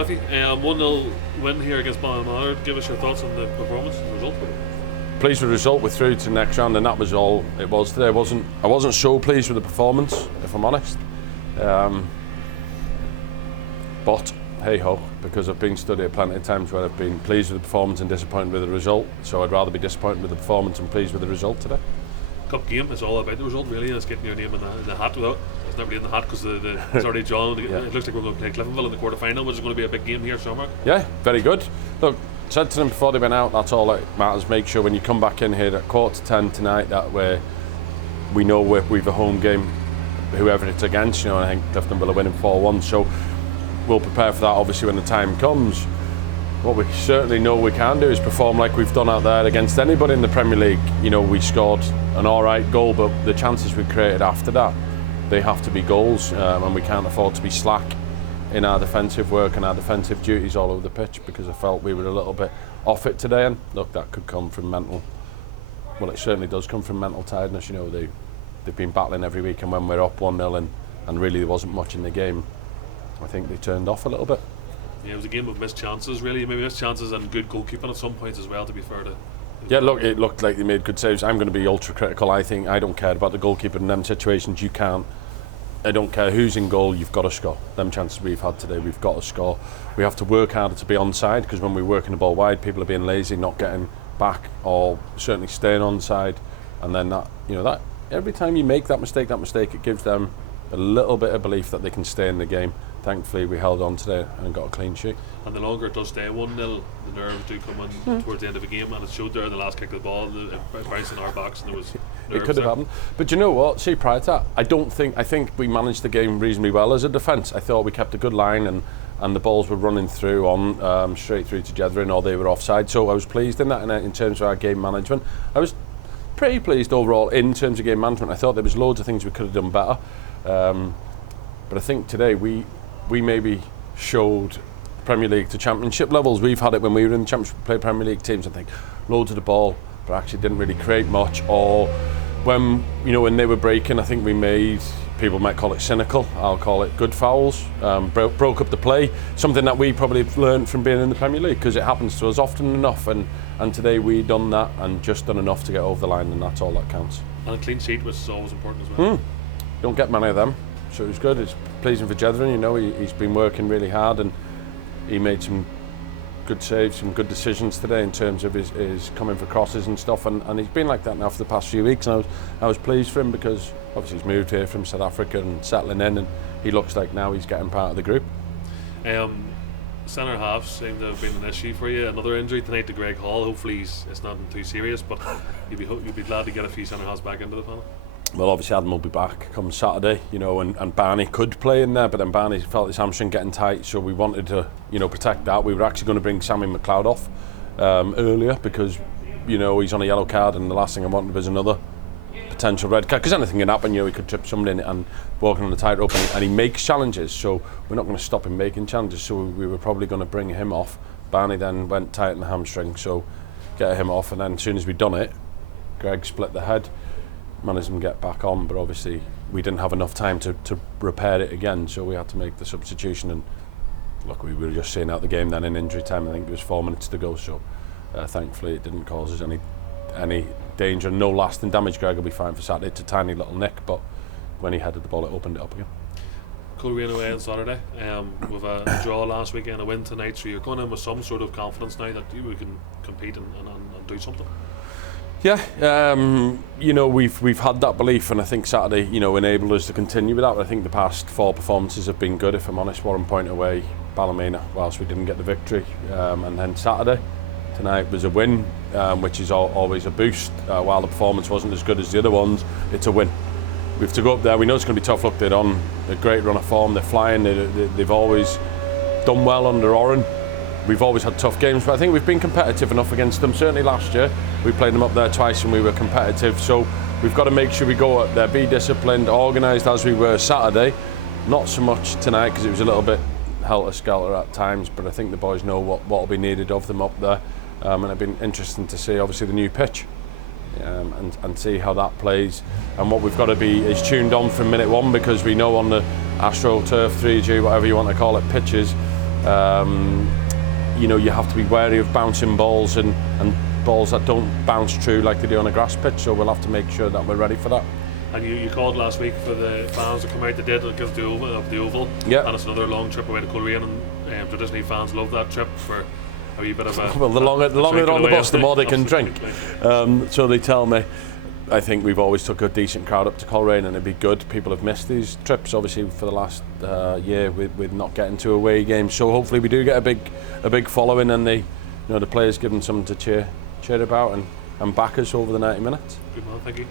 Matthew. 1-0 win here against Ballinamallard. Give us your thoughts on the performance and the result. Pleased with the result. We're through to the next round, and that was all it was today. I wasn't so pleased with the performance, if I'm honest. But hey ho, because I've been stood here plenty of times where I've been pleased with the performance and disappointed with the result. So I'd rather be disappointed with the performance and pleased with the result today. Cup game is all about the result, really, and it's getting your name in the hat. Well, it's not really in the hat because it's already drawn. Yeah. It looks like we're going to play Cliftonville in the quarter-final, which is going to be a big game here, summer. Yeah, very good. Look, said to them before they went out, that's all that matters. Make sure when you come back in here at 10:15 tonight that we know we've a home game, whoever it's against. You know, I think Cliftonville are winning 4-1, so we'll prepare for that obviously when the time comes. What we certainly know we can do is perform like we've done out there against anybody in the Premier League. You know, we scored an alright goal, but the chances we created after that, they have to be goals, and we can't afford to be slack in our defensive work and our defensive duties all over the pitch, because I felt we were a little bit off it today. And look, that could come from it certainly does come from mental tiredness. You know, they've been battling every week, and when we're up 1-0 and really there wasn't much in the game, I think they turned off a little bit. Yeah, it was a game of missed chances, really. Maybe missed chances and good goalkeeping at some points as well, to be fair to. Yeah, look, it looked like they made good saves. I'm going to be ultra critical. I don't care about the goalkeeper in them situations. You can't. I don't care who's in goal, you've got to score. Them chances we've had today, we've got to score. We have to work harder to be onside, because when we're working the ball wide, people are being lazy, not getting back, or certainly staying onside. And then that every time you make that mistake, it gives them a little bit of belief that they can stay in the game. Thankfully, we held on today and got a clean sheet. And the longer it does stay 1-0, the nerves do come in towards the end of the game, and it showed there in the last kick of the ball, the price in our box, and there was nerves. It could have happened. But you know what? See, prior to that, I think we managed the game reasonably well as a defence. I thought we kept a good line, and the balls were running through on straight through to Jethrin, or they were offside. So I was pleased in that, in terms of our game management. I was pretty pleased overall in terms of game management. I thought there was loads of things we could have done better. But I think today we maybe showed Premier League to Championship levels. We've had it when we were in the Championship, we played Premier League teams, I think, loads of the ball, but actually didn't really create much. Or when they were breaking, I think we made, people might call it cynical, I'll call it good fouls, broke up the play, something that we probably have learned from being in the Premier League, because it happens to us often enough, and today we done that and just done enough to get over the line, and that's all that counts. And a clean sheet, which is always important as well. Don't get many of them. So it was good. It's pleasing for Jethrin. You know, he's been working really hard, and he made some good saves, some good decisions today in terms of his coming for crosses and stuff. And he's been like that now for the past few weeks. And I was pleased for him, because obviously he's moved here from South Africa and settling in, and he looks like now he's getting part of the group. Centre halves seem to have been an issue for you. Another injury tonight to Greg Hall. Hopefully it's not too serious, but you'd be glad to get a few centre halves back into the panel. Well, obviously Adam will be back come Saturday, you know, and Barney could play in there, but then Barney felt his hamstring getting tight, so we wanted to, protect that. We were actually going to bring Sammy McLeod off earlier, because, he's on a yellow card, and the last thing I wanted was another potential red card, because anything can happen. He could trip somebody in and walking on the tightrope, and he makes challenges, so we're not going to stop him making challenges, so we were probably going to bring him off. Barney then went tight in the hamstring, so get him off, and then as soon as we'd done it, Greg split the head, managed to get back on, but obviously we didn't have enough time to repair it again, so we had to make the substitution. And look, we were just seeing out the game then in injury time. I think there was 4 minutes to go, so thankfully it didn't cause us any danger. No lasting damage. Greg will be fine for Saturday. It's a tiny little nick, but when he headed the ball, it opened it up again. Coleraine away on Saturday, with a draw last weekend, a win tonight, so you're going in with some sort of confidence now that we can compete and do something. Yeah, we've had that belief, and I think Saturday, enabled us to continue with that. But I think the past 4 performances have been good, if I'm honest. Warren Point away, Ballymena, whilst we didn't get the victory, and then Saturday tonight was a win, which is always a boost. While the performance wasn't as good as the other ones, it's a win. We have to go up there. We know it's going to be tough. Look, they're on a great run of form. They're flying. They've always done well under Oran. We've always had tough games, but I think we've been competitive enough against them. Certainly last year, we played them up there twice and we were competitive. So we've got to make sure we go up there, be disciplined, organised as we were Saturday. Not so much tonight, because it was a little bit helter-skelter at times, but I think the boys know what will be needed of them up there. And it's been interesting to see, obviously, the new pitch and see how that plays. And what we've got to be is tuned on from minute one, because we know on the AstroTurf 3G, whatever you want to call it, pitches, You know, you have to be wary of bouncing balls and balls that don't bounce true like they do on a grass pitch, so we'll have to make sure that we're ready for that. And you called last week for the fans to come out. They did because the Oval. Yeah. And it's another long trip away to Coleraine, and traditionally fans love that trip for a wee bit of a... Well, the longer they're on the bus, the more they can drink. So they tell me. I think we've always took a decent crowd up to Coleraine, and it'd be good. People have missed these trips, obviously, for the last year with not getting to away games. So hopefully we do get a big following, and the players give them something to cheer about and back us over the 90 minutes. Good man, thank you.